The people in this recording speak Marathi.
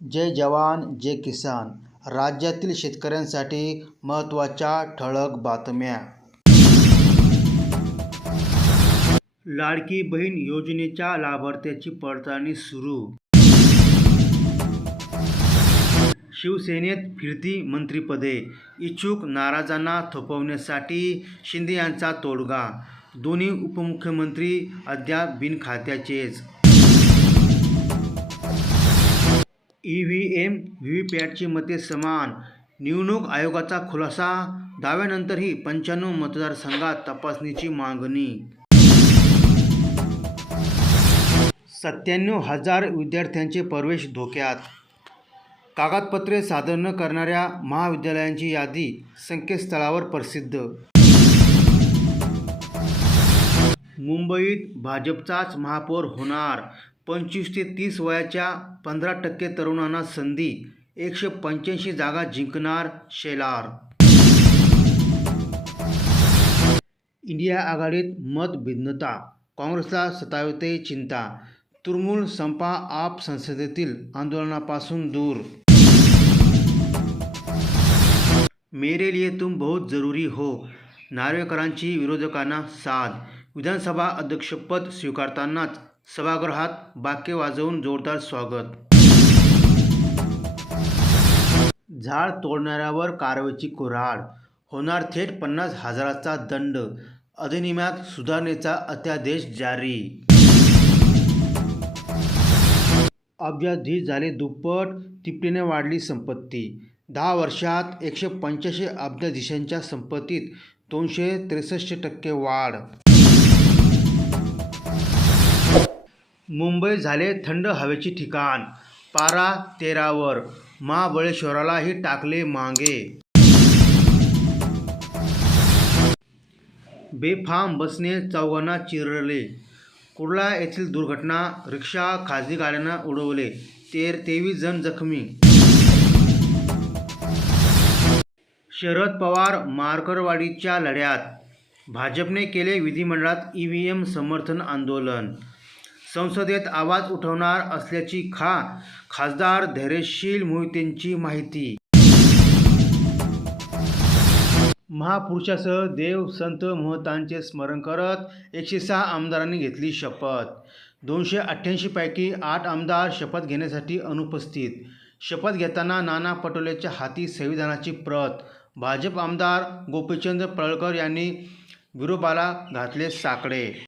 जय जवान जय किसान. राज्यातील शेतकऱ्यांसाठी महत्त्वाच्या ठळक बातम्या. लाडकी बहीण योजनेच्या लाभार्थ्याची पडताळणी सुरू. शिवसेनेत फिरती मंत्रिपदे. इच्छुक नाराजांना थोपवण्यासाठी शिंदे यांचा तोडगा. दोन्ही उपमुख्यमंत्री अद्याप बिनखात्याचेच. E V M V V पॅटची मते समान. निवडणूक आयोगाचा खुलासा दाव्यानंतरही पंच्याण्णव मतदारसंघात तपासणीची मागणी. सत्त्याण्णव हजार विद्यार्थ्यांचे प्रवेश धोक्यात. कागदपत्रे सादर न करणाऱ्या महाविद्यालयांची यादी संकेतस्थळावर प्रसिद्ध. मुंबईत भाजपचाच महापौर होणार. पंचवीस ते तीस वयाच्या पंधरा टक्के तरुणांना संधी एकशे पंच्याऐंशी जागा जिंकणार शेलार. इंडिया आघाडीत मतभिन्नता काँग्रेसला सतावते चिंता तृणमूल संपा आप संसदेतील आंदोलनापासून दूर. मेरे लिए तुम बहुत जरूरी हो नार्वेकरांची विरोधकांना साथ विधानसभा अध्यक्षपद स्वीकारतानाच सभागृहात बाके वाजवून जोरदार स्वागत. झाड तोडणाऱ्यावर कारवाईची कुऱ्हाड. होणार थेट पन्नास हजाराचा दंड. अधिनियमात सुधारणेचा अध्यादेश जारी. अब्जाधीश झाले दुप्पट तिपटीने वाढली संपत्ती. दहा वर्षात एकशे पंच्याऐंशी अब्जाधीशांच्या संपत्तीत दोनशे त्रेसष्ट टक्के वाढ. मुंबई झाले थंड हवेचे ठिकाण. पारा तेरावर. महाबळेश्वरालाही टाकले मागे. बेफाम बसने चौघांना चिरले कुर्ला येथील दुर्घटना रिक्षा खाजगी गाड्यांना उडवले. तेर तेवीस जण जखमी. शरद पवार मारकरवाडीच्या लढ्यात. भाजपने केले विधिमंडळात ई व्ही एम समर्थन आंदोलन. संसदेत आवाज उठवणार असल्याची खा खासदार धैर्यशील मोहितेंची माहिती. महापुरुषासह देव संत महतांचे स्मरण करत एकशे सहा आमदारांनी घेतली शपथ. दोनशे अठ्ठ्याऐंशीपैकी आठ आमदार शपथ घेण्यासाठी अनुपस्थित. शपथ घेताना नाना पटोलेच्या हाती संविधानाची प्रत. भाजप आमदार गोपीचंद पळकर यांनी विरोबाला घातले साकडे.